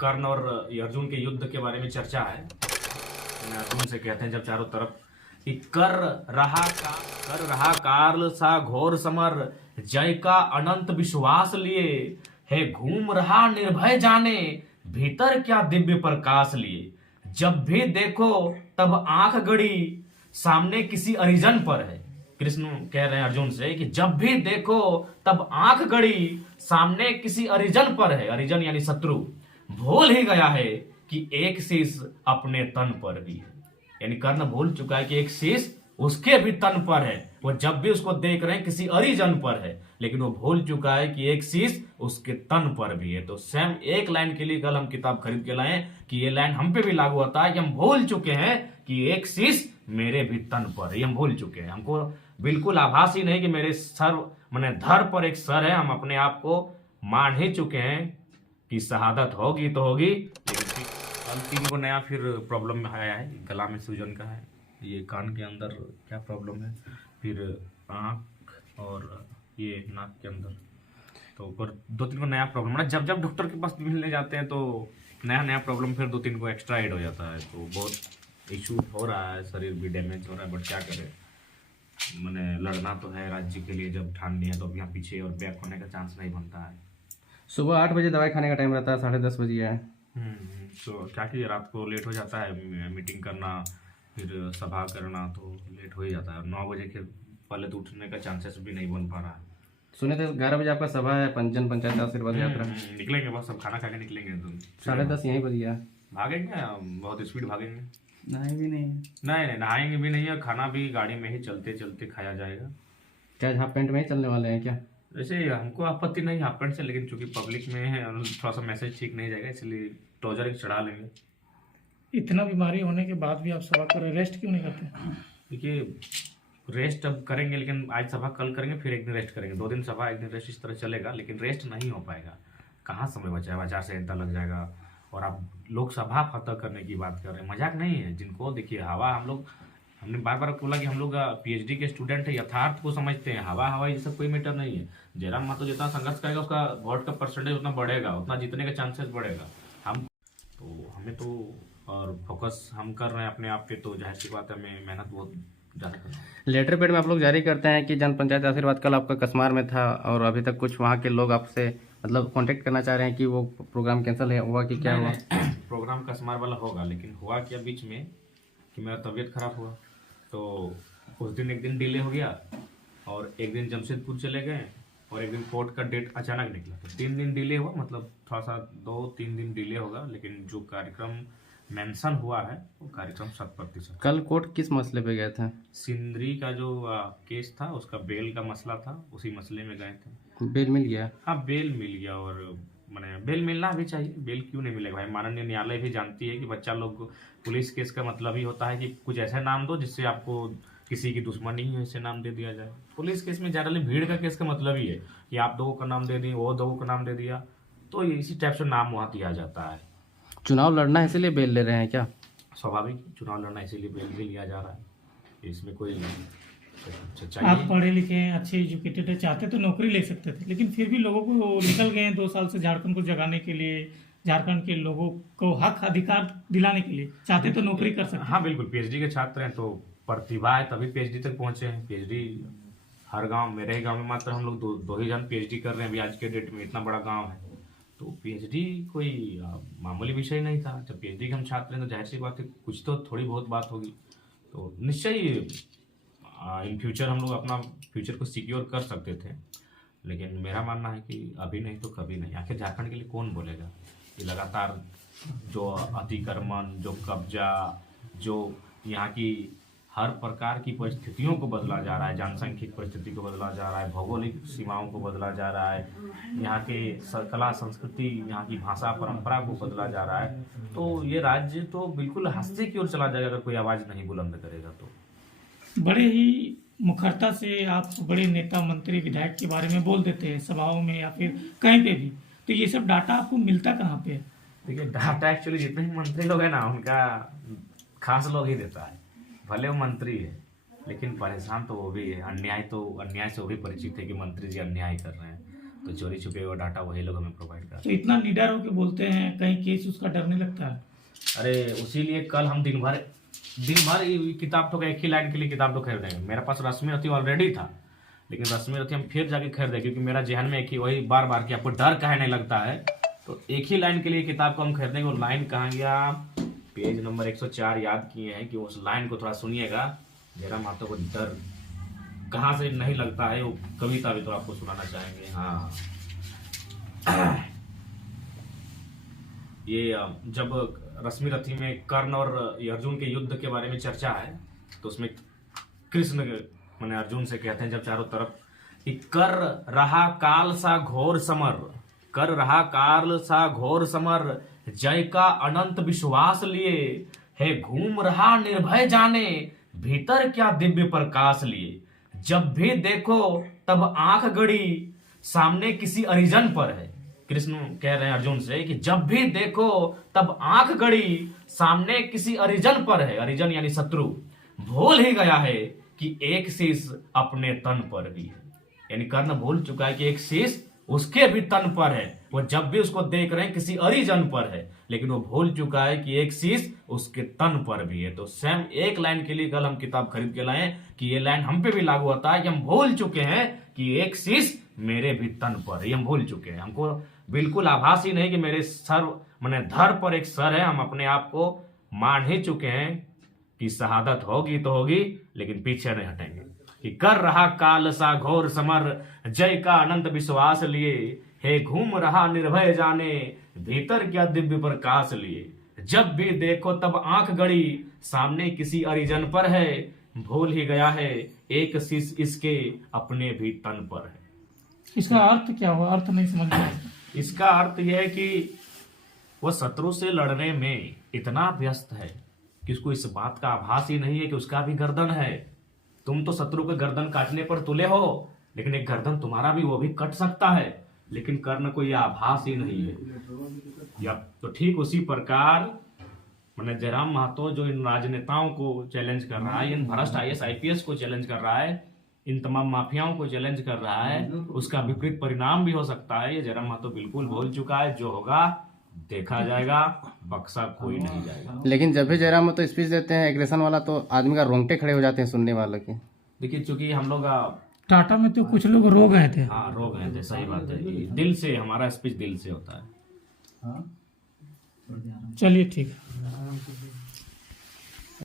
कर्ण और अर्जुन के युद्ध के बारे में चर्चा है। अर्जुन से कहते हैं जब चारों तरफ कि कर रहा काल सा घोर समर, जय का अनंत विश्वास लिए, है घूम रहा निर्भय जाने, भीतर क्या दिव्य प्रकाश लिए। जब भी देखो तब आंख गड़ी, सामने किसी अरिजन पर है। कृष्ण कह रहे हैं अर्जुन से कि जब भी देखो तब आंख गड़ी, सामने किसी अरिजन पर है। अरिजन यानी शत्रु। भूल ही गया है कि एक शीश अपने तन पर भी है। यानी कर्ण भूल चुका है कि एक शीश उसके भी तन पर है। वो जब भी उसको देख रहे हैं किसी अरिजन पर है, लेकिन वो भूल चुका है कि एक शीश उसके तन पर भी है। तो सेम एक लाइन के लिए कल हम किताब खरीद के लाए कि ये लाइन हम पे भी लागू होता है कि हम भूल चुके हैं कि एक शीश मेरे भी तन पर है। ये हम भूल चुके हैं। हमको बिल्कुल आभास ही नहीं कि मेरे सर मैंने धर पर एक सर है। हम अपने आप को मान ही चुके हैं कि शहादत होगी तो होगी। लेकिन कल 3 को नया फिर प्रॉब्लम में आया है। गला में सूजन का है, ये कान के अंदर क्या प्रॉब्लम है, फिर आँख और ये नाक के अंदर। तो ऊपर 2-3 को नया प्रॉब्लम है। जब जब डॉक्टर के पास मिलने जाते हैं तो नया प्रॉब्लम फिर 2-3 को एक्स्ट्रा ऐड हो जाता है। तो बहुत इशू हो रहा है, शरीर भी डैमेज हो रहा है। बट क्या करें, मैंने लड़ना तो है राज्य के लिए। जब ठान लिया तो अब यहाँ पीछे और बैक होने का चांस नहीं बनता है। सुबह 8 बजे दवाई खाने का टाइम रहता है, 10:30 बजे है। तो क्या कि रात को लेट हो जाता है, मीटिंग करना फिर सभा करना तो लेट हो ही जाता है। 9 बजे के पहले तो उठने का चांसेस भी नहीं बन पा रहा है। सुने थे 11 बजे आपका सभा है, पंचन पंचायत आशीर्वाद यात्रा। निकलेंगे बस, सब खाना खा के निकलेंगे। तो 10:30 यहीं बज गया। भागेंगे, बहुत स्पीड भागेंगे। नहाए भी नहीं। नहीं नहाएंगे भी नहीं, और खाना भी गाड़ी में ही चलते चलते खाया जाएगा। क्या हाफ पैंट में ही चलने वाले हैं क्या? वैसे हमको आपत्ति नहीं हाफ पैंट से, लेकिन चूंकि पब्लिक में है और थोड़ा सा मैसेज ठीक नहीं जाएगा, इसलिए ट्राउजर एक चढ़ा लेंगे। इतना बीमारी होने के बाद भी आप सभा कर रहे, रेस्ट क्यों नहीं करते? देखिए, रेस्ट अब करेंगे, लेकिन आज सभा कल करेंगे, फिर एक दिन रेस्ट करेंगे। 2 दिन सभा, 1 दिन रेस्ट, इस तरह चलेगा। लेकिन रेस्ट नहीं हो पाएगा। कहाँ समय बचा है? आचार संहिता लग जाएगा और आप लोकसभा फतह करने की बात कर रहे हैं। मजाक नहीं है। जिनको देखिए हवा, हमने बार बार बोला कि हम लोग पीएचडी के स्टूडेंट है, यथार्थ को समझते हैं। हवा ये सब कोई मैटर नहीं है। जयराम मातो जितना संघर्ष करेगा उसका वोट का परसेंटेज उतना बढ़ेगा, उतना जीतने का चांसेस बढ़ेगा। हमें तो और फोकस हम कर रहे हैं अपने आप पे, तो जाहिर सी बात है हमें मेहनत बहुत ज़्यादा करना है। लेटर पेड में आप लोग जारी करते हैं कि जन पंचायत आशीर्वाद कल आपका कसमार में था और अभी तक कुछ वहाँ के लोग आपसे मतलब कांटेक्ट करना चाह रहे हैं कि वो प्रोग्राम कैंसिल है, हुआ कि क्या हुआ? प्रोग्राम कसमार वाला होगा, लेकिन हुआ क्या बीच में कि मेरा तबीयत खराब हुआ, तो उस दिन एक दिन डिले हो गया और एक दिन जमशेदपुर चले गए और एक दिन कोर्ट का डेट अचानक निकला, तो 3 दिन डिले हुआ। मतलब थोड़ा सा 2-3 दिन डिले होगा, लेकिन जो कार्यक्रम मेंशन हुआ है वो कार्यक्रम 100%। कल कोर्ट किस मसले पे गए थे? सिंदरी का जो केस था, उसका बेल का मसला था, उसी मसले में गए थे। बेल मिल गया? हाँ, बेल मिल गया। और मैंने बेल मिलना भी चाहिए। बेल क्यों नहीं मिलेगा भाई? माननीय न्यायालय भी जानती है कि बच्चा लोग, पुलिस केस का मतलब ही होता है कि कुछ ऐसा नाम दो जिससे आपको किसी की दुश्मनी ही ऐसे नाम दे दिया जाए। पुलिस केस में जनरली भीड़ का केस का मतलब ही है कि आप 2 का नाम दे दिए, वो 2 का नाम दे दिया, तो इसी टाइप से नाम वहाँ दिया जाता है। चुनाव लड़ना है इसलिए बेल ले रहे हैं क्या? स्वाभाविक, चुनाव लड़ना इसीलिए बेल भी लिया जा रहा है। इसमें कोई आप पढ़े लिखे हैं, अच्छे एजुकेटेड है, चाहते तो नौकरी ले सकते थे, लेकिन फिर भी लोगों को निकल गए हैं 2 साल से झारखंड को जगाने के लिए, झारखंड के लोगों को हक अधिकार दिलाने के लिए। चाहते तो नौकरी कर सकते। हाँ बिल्कुल, पीएचडी के छात्र हैं तो प्रतिभा है तभी पीएचडी तक पहुंचे हैं। पीएचडी हर गांव, मेरे ही गांव में मात्र हम लोग 2 ही जन पीएचडी कर रहे हैं अभी आज के डेट में। इतना बड़ा गांव है, तो पीएचडी कोई मामूली विषय नहीं था। जब पीएचडी के हम छात्र हैं तो जाहिर सी बात है कुछ तो थोड़ी बहुत बात होगी। तो निश्चय इन फ्यूचर हम लोग अपना फ्यूचर को सिक्योर कर सकते थे, लेकिन मेरा मानना है कि अभी नहीं तो कभी नहीं। आखिर झारखंड के लिए कौन बोलेगा? ये लगातार जो अतिक्रमण, जो कब्जा, जो यहाँ की हर प्रकार की परिस्थितियों को बदला जा रहा है, जनसांख्यिक परिस्थिति को बदला जा रहा है, भौगोलिक सीमाओं को बदला जा रहा है, यहाँ के कला संस्कृति, यहाँ की भाषा परंपरा को बदला जा रहा है, तो ये राज्य तो बिल्कुल हस्ते की ओर चला जाएगा अगर कोई आवाज़ नहीं बुलंद करेगा। तो बड़े ही मुखरता से आप बड़े नेता, मंत्री, विधायक के बारे में बोल देते हैं सभाओं में या फिर कहीं पे भी, तो ये सब डाटा आपको मिलता कहाँ पे है? देखिए, डाटा एक्चुअली जितने भी मंत्री लोग हैं ना, उनका खास लोग ही देता है। भले वो मंत्री है, लेकिन परेशान तो वो भी है। अन्याय से वो भी परिचित है कि मंत्री जी अन्याय कर रहे हैं। तो चोरी छुपे हुआ डाटा वही लोग हमें प्रोवाइड करते तो इतना निडर होकर बोलते हैं, कहीं केस उसका डर नहीं लगता है? हैं। अरे उसीलिए कल हम दिन भर ये किताब तो एक ही लाइन के लिए किताब तो खरीदेंगे। मेरे पास रस्मी रथी ऑलरेडी था, लेकिन रस्मी रथी हम फिर जाके खरीदे, क्योंकि मेरा जहन में एक ही वही बार बार कि आपको डर काहे नहीं लगता है, तो एक ही लाइन के लिए किताब को हम खरीदेंगे। वो लाइन कहाँ गया, पेज नंबर 104 याद किए हैं कि उस लाइन को थोड़ा सुनिएगा। जयराम महतो को डर कहाँ से नहीं लगता है, वो कविता भी तो आपको सुनाना चाहेंगे। हाँ, ये जब रश्मि रथी में कर्ण और अर्जुन के युद्ध के बारे में चर्चा है, तो उसमें कृष्ण मैंने अर्जुन से कहते हैं जब चारों तरफ कि कर रहा काल सा घोर समर, कर रहा काल सा घोर समर, जय का अनंत विश्वास लिए, है घूम रहा निर्भय जाने, भीतर क्या दिव्य प्रकाश लिए। जब भी देखो तब आंख गड़ी, सामने किसी अरिजन पर है। कृष्ण कह रहे हैं अर्जुन से कि जब भी देखो तब आंख गड़ी, सामने किसी अरिजन पर है। अरिजन यानी शत्रु। भूल ही गया है कि एक शीश अपने तन पर भी है। यानी कर्ण भूल चुका है कि एक शीश उसके भी तन पर है। वो जब भी उसको देख रहे हैं किसी अरिजन पर है, लेकिन वो भूल चुका है कि एक शीश उसके तन पर भी है। तो सेम एक लाइन के लिए कल हम किताब खरीद के लाए कि ये लाइन हम पे भी लागू होता है कि हम भूल चुके हैं कि एक शीश मेरे भी तन पर है। ये हम भूल चुके हैं। हमको बिल्कुल आभास ही नहीं कि मेरे सर मैंने धर पर एक सर है। हम अपने आप को मान ही चुके हैं कि शहादत होगी तो होगी, लेकिन पीछे नहीं हटेंगे। कि कर रहा काल सा घोर समर, जय का अनंत विश्वास लिए, हे घूम रहा निर्भय जाने, भीतर क्या दिव्य प्रकाश लिए। जब भी देखो तब आंख गड़ी, सामने किसी अरिजन पर है, भूल ही गया है एक शीश इसके अपने भी तन पर है। इसका अर्थ क्या हुआ? अर्थ नहीं समझ में आया। इसका अर्थ यह है कि वह शत्रु से लड़ने में इतना व्यस्त है कि उसको इस बात का आभास ही नहीं है कि उसका भी गर्दन है। तुम तो शत्रु के गर्दन काटने पर तुले हो, लेकिन एक गर्दन तुम्हारा भी वो भी कट सकता है, लेकिन कर्ण को यह आभास ही नहीं है। या तो ठीक उसी प्रकार मैंने जयराम महतो जो इन राजनेताओं को चैलेंज कर रहा है, इन भ्रष्ट IAS IPS को चैलेंज कर रहा है, इन तमाम माफियाओं को चैलेंज कर रहा है, उसका विपरीत परिणाम भी हो सकता है। ये जयराम महतो बिल्कुल भूल चुका है। जो होगा देखा जाएगा, बक्सा कोई नहीं जाएगा। लेकिन जब भी जयराम महतो स्पीच देते हैं एग्रेशन वाला, तो आदमी का रोंगटे खड़े हो जाते हैं सुनने वालों के। देखिए, चूंकि हम लोग टाटा में तो कुछ लोग रो गए थे। हाँ, रो गए थे। सही बात है। दिल से हमारा स्पीच दिल से होता है। चलिए ठीक है।